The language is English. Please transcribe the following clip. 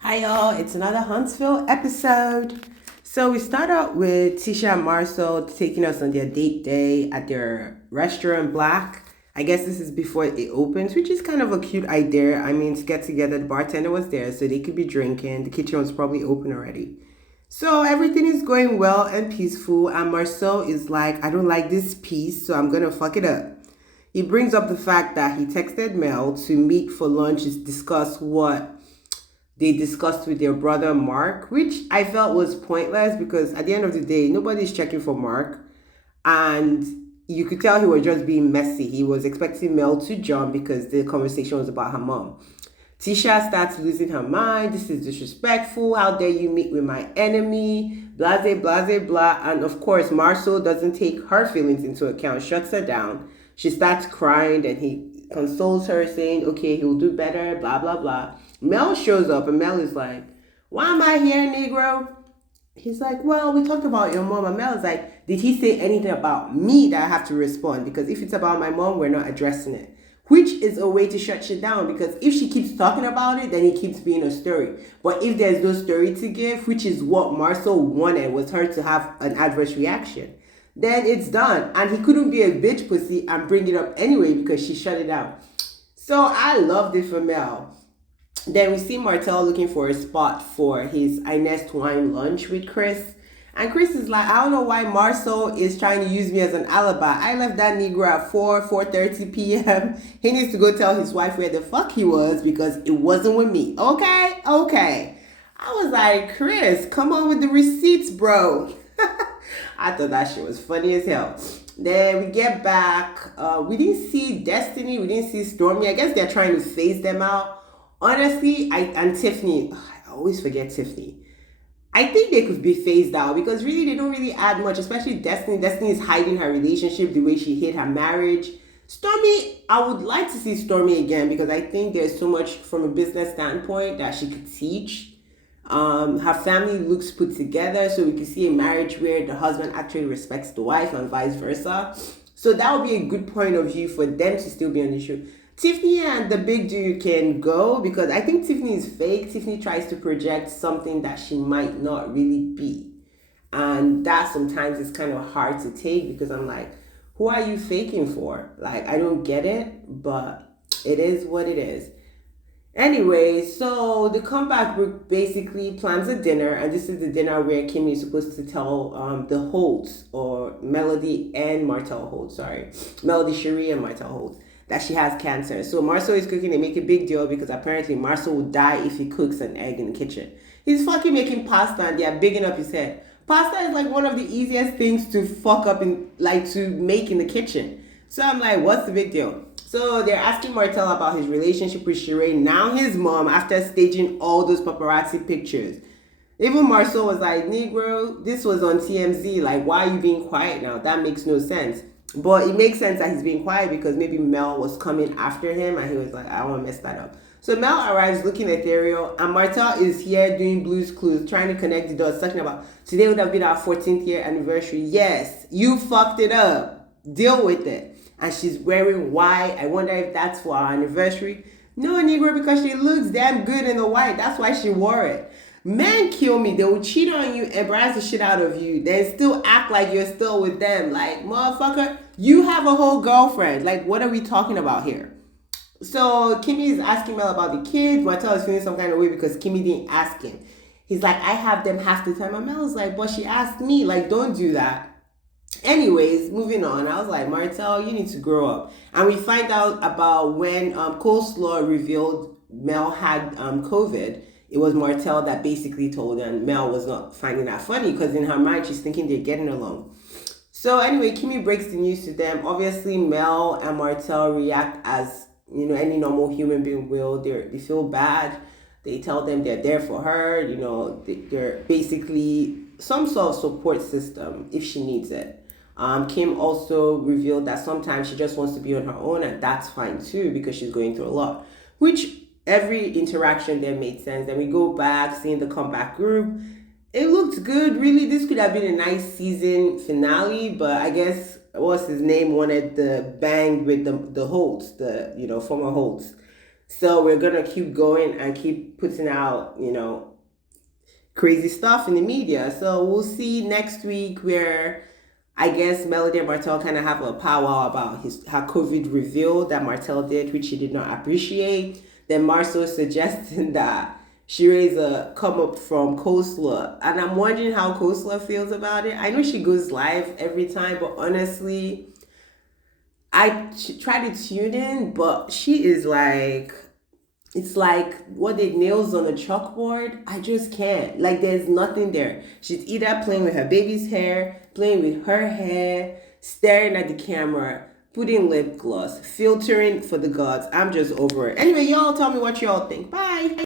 Hi y'all, it's another Huntsville episode. So we start out with Tisha and Marcel taking us on their date day at their restaurant Black. I guess this is before it opens, which is kind of a cute idea. I mean, to get together, the bartender was there so they could be drinking. The kitchen was probably open already. So everything is going well and peaceful, and Marcel is like, I don't like this piece, so I'm gonna fuck it up. He brings up the fact that he texted Mel to meet for lunch to discuss what they discussed with their brother Mark, which I felt was pointless because at the end of the day, nobody's checking for Mark. And you could tell he was just being messy. He was expecting Mel to jump because the conversation was about her mom. Tisha starts losing her mind. This is disrespectful. How dare you meet with my enemy? Blase, blase, blah. And of course, Marcel doesn't take her feelings into account, shuts her down. She starts crying, and he consoles her, saying, okay, he'll do better, blah, blah, blah. Mel shows up, and Mel is like, why am I here, Negro? He's like, well, we talked about your mom. And Mel is like, did he say anything about me that I have to respond? Because if it's about my mom, we're not addressing it. Which is a way to shut shit down, because if she keeps talking about it, then it keeps being a story. But if there's no story to give, which is what Marcel wanted, was her to have an adverse reaction, then it's done. And he couldn't be a bitch pussy and bring it up anyway because she shut it down. So I loved it for Mel. Then we see Martel looking for a spot for his Inest wine lunch with Chris. And Chris is like, I don't know why Marcel is trying to use me as an alibi. I left that Negro at 4:30 p.m. He needs to go tell his wife where the fuck he was because it wasn't with me. Okay? Okay. I was like, Chris, come on with the receipts, bro. I thought that shit was funny as hell. Then we get back. We didn't see Destiny. We didn't see Stormy. I guess they're trying to phase them out. Honestly, and Tiffany, I always forget Tiffany. I think they could be phased out because really they don't really add much, especially Destiny. Destiny is hiding her relationship the way she hid her marriage. Stormy, I would like to see Stormy again because I think there's so much from a business standpoint that she could teach. Her family looks put together, so we can see a marriage where the husband actually respects the wife and vice versa. So that would be a good point of view for them to still be on the show. Tiffany and the big dude can go because I think Tiffany is fake. Tiffany tries to project something that she might not really be. And that sometimes is kind of hard to take because I'm like, who are you faking for? Like, I don't get it, but it is what it is. Anyway, so the comeback group basically plans a dinner, and this is the dinner where Kimmy is supposed to tell the Holtz, or Melody and Martel Holtz, sorry, Melody Cherie and Martel Holtz, that she has cancer. So Marcel is cooking. They make a big deal because apparently Marcel will die if he cooks an egg in the kitchen. He's fucking making pasta, and they're bigging up his head. Pasta is like one of the easiest things to fuck up in, like, to make in the kitchen. So I'm like, what's the big deal? So they're asking Martel about his relationship with Sheree, now his mom, after staging all those paparazzi pictures. Even Marcel was like, Negro, this was on TMZ. Like, why are you being quiet now? That makes no sense. But it makes sense that he's being quiet because maybe Mel was coming after him and he was like, I don't want to mess that up. So Mel arrives looking ethereal, and Martel is here doing Blue's Clues, trying to connect the dots, talking about today would have been our 14th year anniversary. Yes, you fucked it up. Deal with it. And she's wearing white. I wonder if that's for our anniversary. No, Negro, because she looks damn good in the white. That's why she wore it. Men kill me. They will cheat on you, embarrass the shit out of you, then still act like you're still with them. Like, motherfucker, you have a whole girlfriend. Like, what are we talking about here? So Kimmy is asking Mel about the kids. Martel is feeling some kind of way because Kimmy didn't ask him. He's like, I have them half the time. And Mel's like, but she asked me. Like, don't do that. Anyways, moving on. I was like, Martel, you need to grow up. And we find out about when Coleslaw revealed Mel had COVID. It was Martel that basically told her, and Mel was not finding that funny because in her mind she's thinking they're getting along. So anyway, Kimmy breaks the news to them. Obviously, Mel and Martel react as any normal human being will. They feel bad. They tell them they're there for her. They're basically some sort of support system if she needs it. Kim also revealed that sometimes she just wants to be on her own, and that's fine too because she's going through a lot. Which every interaction there made sense. Then we go back, seeing the comeback group. It looked good, really. This could have been a nice season finale, but I guess what's his name wanted the bang with the Holtz, the former Holtz. So we're gonna keep going and keep putting out, crazy stuff in the media. So we'll see next week where I guess Melody and Martell kind of have a powwow about how COVID revealed that Martell did, which she did not appreciate. Then Marceau suggesting that she raise a come up from Coleslaw. And I'm wondering how Coleslaw feels about it. I know she goes live every time, but honestly, I try to tune in, but she is like, it's like what they nails on a chalkboard. I just can't. Like there's nothing there. She's either playing with her baby's hair, playing with her hair, staring at the camera, putting lip gloss, filtering for the gods. I'm just over it. Anyway, y'all tell me what y'all think. Bye.